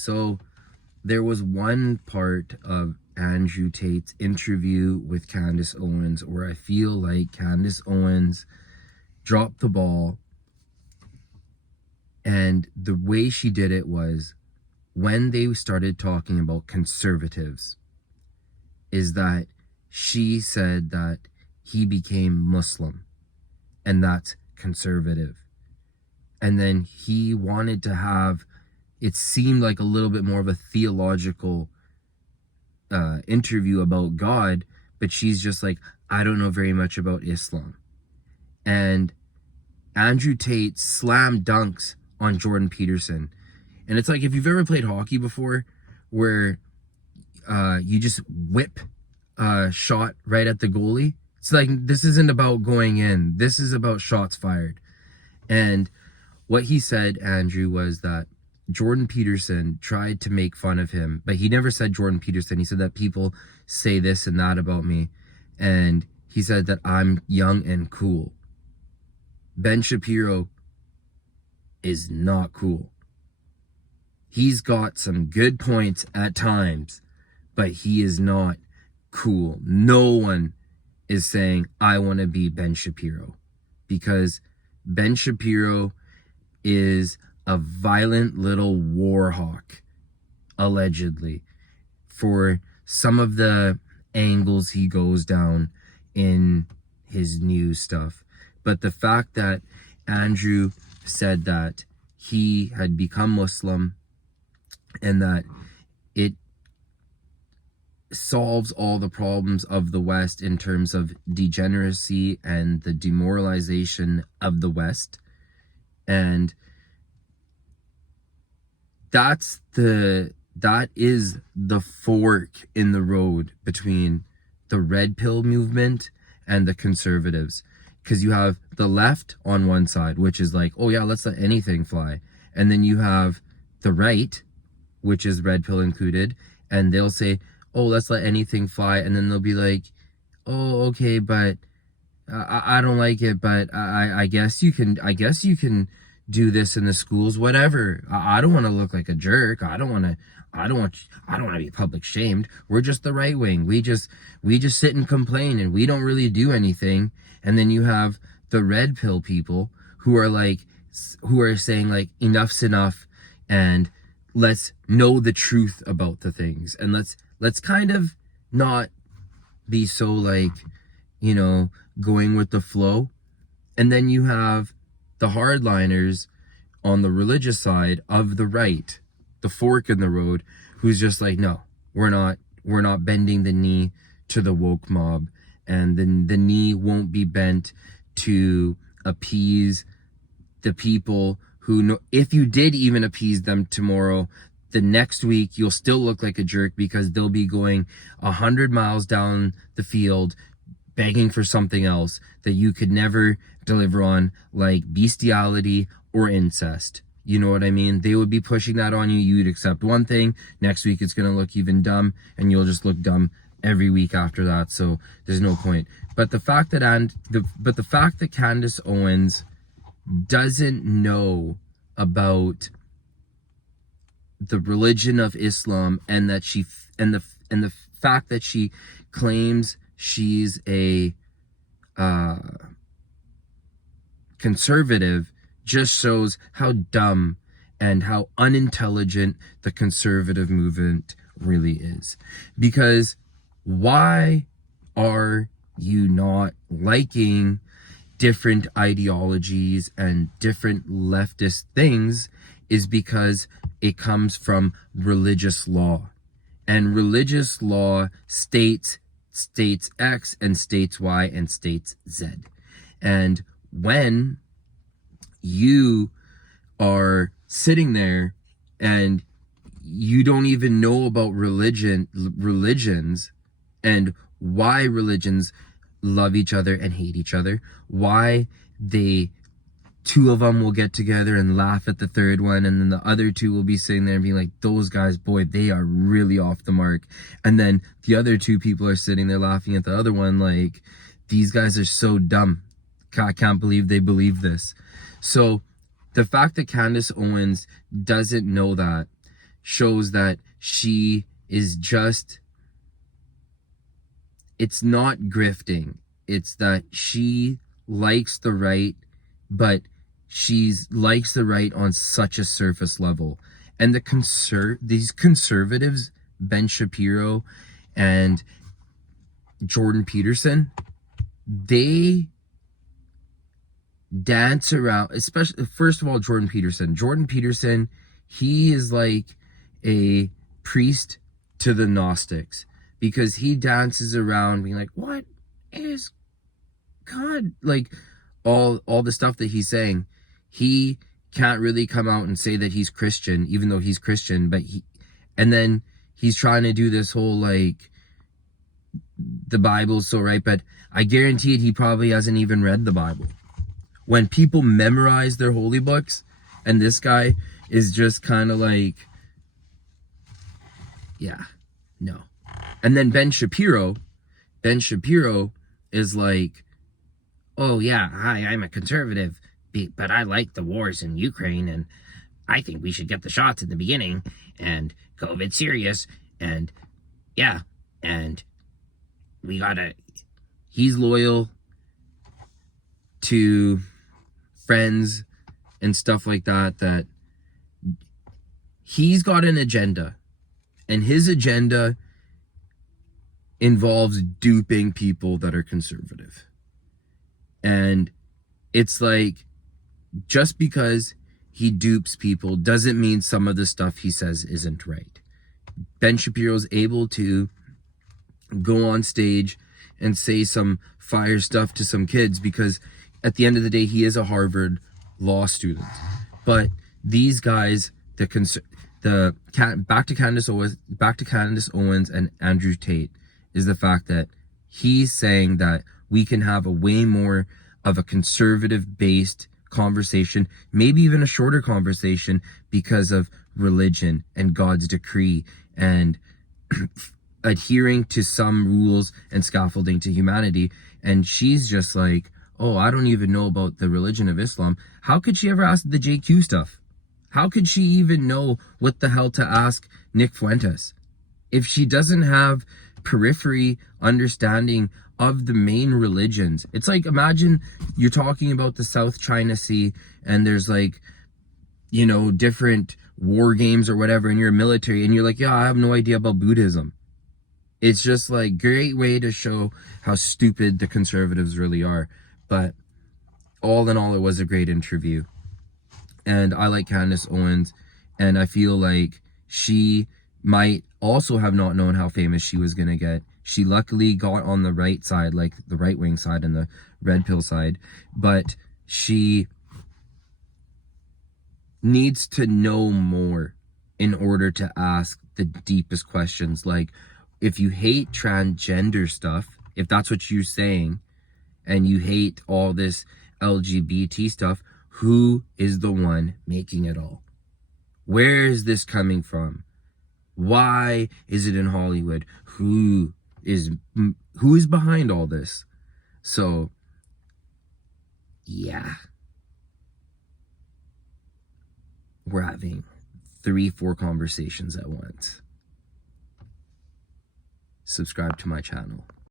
So there was one part of Andrew Tate's interview with Candace Owens where I feel like Candace Owens dropped the ball, and the way she did it was when they started talking about conservatives, is that she said that he became Muslim, and that's conservative. And then he wanted to have, it seemed like a little bit more of a theological interview about God, but she's just like, I don't know very much about Islam. And Andrew Tate slam dunks on Jordan Peterson. And it's like, if you've ever played hockey before, where you just whip a shot right at the goalie, it's like, this isn't about going in. This is about shots fired. And what he said, Andrew, was that Jordan Peterson tried to make fun of him, but he never said Jordan Peterson. He said that people say this and that about me. And he said that I'm young and cool. Ben Shapiro is not cool. He's got some good points at times, but he is not cool. No one is saying, I want to be Ben Shapiro, because Ben Shapiro is a violent little war hawk, allegedly, for some of the angles he goes down in his new stuff. But the fact that Andrew said that he had become Muslim and that it solves all the problems of the West in terms of degeneracy and the demoralization of the West, and that is the fork in the road between the red pill movement and the conservatives. Because you have the left on one side, which is like, oh yeah, let's let anything fly. And then you have the right, which is red pill included, and they'll say, oh, let's let anything fly. And then they'll be like, oh, okay, but I don't like it, but I guess you can do this in the schools, whatever. I don't want to look like a jerk. I don't want to be public shamed. We're just the right wing. We just sit and complain, and we don't really do anything. And then you have the red pill people who are saying like, enough's enough, and let's know the truth about the things, and let's kind of not be so like, going with the flow. And then you have the hardliners on the religious side of the right, the fork in the road, who's just like, no, we're not bending the knee to the woke mob, and then the knee won't be bent to appease the people who know, if you did even appease them tomorrow, the next week you'll still look like a jerk, because they'll be going 100 miles down the field begging for something else that you could never deliver on, like bestiality or incest. You know what I mean? They would be pushing that on you. You'd accept one thing. Next week it's going to look even dumb, and you'll just look dumb every week after that. So there's no point. But the fact that Candace Owens doesn't know about the religion of Islam, and that the fact that she claims she's a conservative just shows how dumb and how unintelligent the conservative movement really is. Because why are you not liking different ideologies and different leftist things? Is because it comes from religious law, and religious law states X and states Y and states Z. And when you are sitting there and you don't even know about religions and why religions love each other and hate each other, why two of them will get together and laugh at the third one, and then the other two will be sitting there and being like, those guys, boy, they are really off the mark. And then the other two people are sitting there laughing at the other one like, these guys are so dumb. I can't believe they believe this. So the fact that Candace Owens doesn't know that shows that she is just, it's not grifting. It's that she likes the right, but she's likes the right on such a surface level. And these conservatives, Ben Shapiro and Jordan Peterson, they dance around, especially, first of all, Jordan Peterson, he is like a priest to the Gnostics, because he dances around being like, what is God? Like, all the stuff that he's saying, he can't really come out and say that he's Christian, even though he's Christian, but and then he's trying to do this whole, like, the Bible's so right, but I guarantee it, he probably hasn't even read the Bible. When people memorize their holy books, and this guy is just kind of like, yeah, no. And then Ben Shapiro is like, oh yeah, hi, I'm a conservative, but I like the wars in Ukraine, and I think we should get the shots in the beginning, and COVID's serious, and yeah, and he's loyal to friends and stuff like that, that he's got an agenda, and his agenda involves duping people that are conservative. And it's like, just because he dupes people doesn't mean some of the stuff he says isn't right. Ben Shapiro's able to go on stage and say some fire stuff to some kids because at the end of the day, he is a Harvard law student. But these guys, back to Candace Owens and Andrew Tate, is the fact that he's saying that we can have a way more of a conservative-based conversation, maybe even a shorter conversation, because of religion and God's decree and adhering to some rules and scaffolding to humanity. And she's just like, oh, I don't even know about the religion of Islam. How could she ever ask the JQ stuff? How could she even know what the hell to ask Nick Fuentes if she doesn't have periphery understanding of the main religions? It's like, imagine you're talking about the South China Sea and there's like, you know, different war games or whatever, and you're military and you're like, yeah, I have no idea about Buddhism. It's just like, great way to show how stupid the conservatives really are. But all in all, it was a great interview. And I like Candace Owens, and I feel like she might also have not known how famous she was going to get. She luckily got on the right side, like the right wing side and the red pill side, but she needs to know more in order to ask the deepest questions. Like, if you hate transgender stuff, if that's what you're saying, and you hate all this LGBT stuff, who is the one making it all? Where is this coming from? Why is it in Hollywood? Who is behind all this? So, yeah. We're having 3-4 conversations at once. Subscribe to my channel.